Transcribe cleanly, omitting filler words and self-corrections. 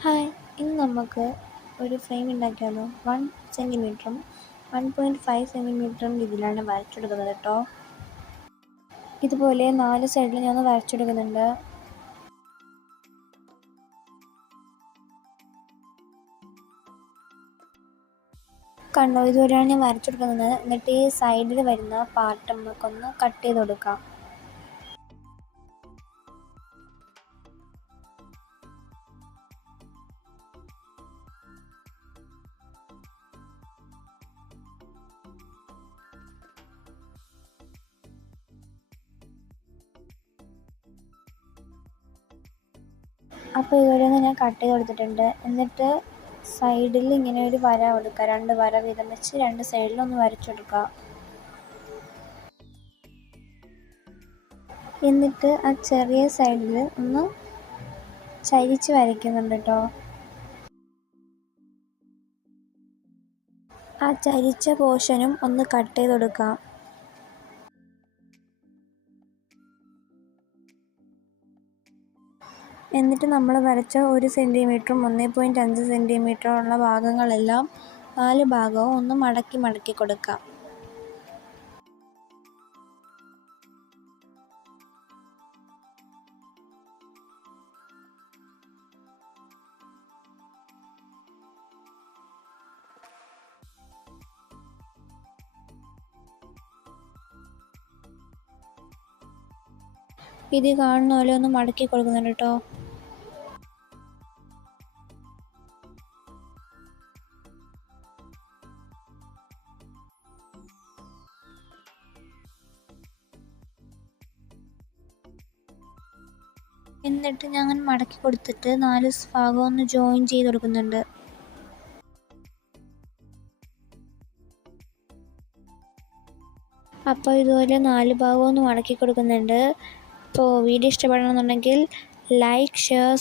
Hi, ഇന്ന് നമുക്ക് ഒരു ഫ്രെയിം ഉണ്ടാക്കിയാലോ. 1 സെൻറ്റിമീറ്ററും 1.5 സെൻറ്റിമീറ്ററും രീതിയിലാണ് വരച്ചെടുക്കുന്നത് കേട്ടോ. ഇതുപോലെ 4 സൈഡിൽ ഞാൻ വരച്ചെടുക്കുന്നുണ്ട്. കണ്ടോ, ഇതുപോലെയാണ് ഞാൻ വരച്ചെടുക്കുന്നത്. എന്നിട്ട് ഈ സൈഡിൽ വരുന്ന പാർട്ട് നമുക്കൊന്ന് കട്ട് ചെയ്ത് കൊടുക്കാം. അപ്പോൾ ഇതുപോലെ ഞാൻ കട്ട് ചെയ്ത് കൊടുത്തിട്ടുണ്ട്. എന്നിട്ട് സൈഡിൽ ഇങ്ങനെ ഒരു വര കൊടുക്കുക. 2 വര വീതം വെച്ച് 2 സൈഡിലും ഒന്ന് വരച്ചെടുക്കുക. എന്നിട്ട് ആ ചെറിയ സൈഡിൽ ഒന്ന് ചരിച്ച് വരയ്ക്കുന്നുണ്ട് കേട്ടോ. ആ ചരിച്ച പോർഷനും ഒന്ന് കട്ട് ചെയ്ത് കൊടുക്കാം. എന്നിട്ട് നമ്മൾ വരച്ച 1 സെൻറ്റിമീറ്ററും 1.5 സെൻറ്റിമീറ്ററും ഉള്ള ഭാഗങ്ങളെല്ലാം 4 ഭാഗവും ഒന്ന് മടക്കി കൊടുക്കാം. ഇത് കാണുന്ന പോലെ ഒന്ന് മടക്കി കൊടുക്കുന്നുണ്ട് കേട്ടോ. എന്നിട്ട് ഞാൻ അങ്ങനെ മടക്കി കൊടുത്തിട്ട് 4 ഭാഗം ഒന്ന് ജോയിൻ ചെയ്ത് കൊടുക്കുന്നുണ്ട്. അപ്പോൾ ഇതുപോലെ 4 ഭാഗവും ഒന്ന് മടക്കി കൊടുക്കുന്നുണ്ട്. അപ്പോൾ വീഡിയോ ഇഷ്ടപ്പെടണമെന്നുണ്ടെങ്കിൽ ലൈക്ക്, ഷെയർ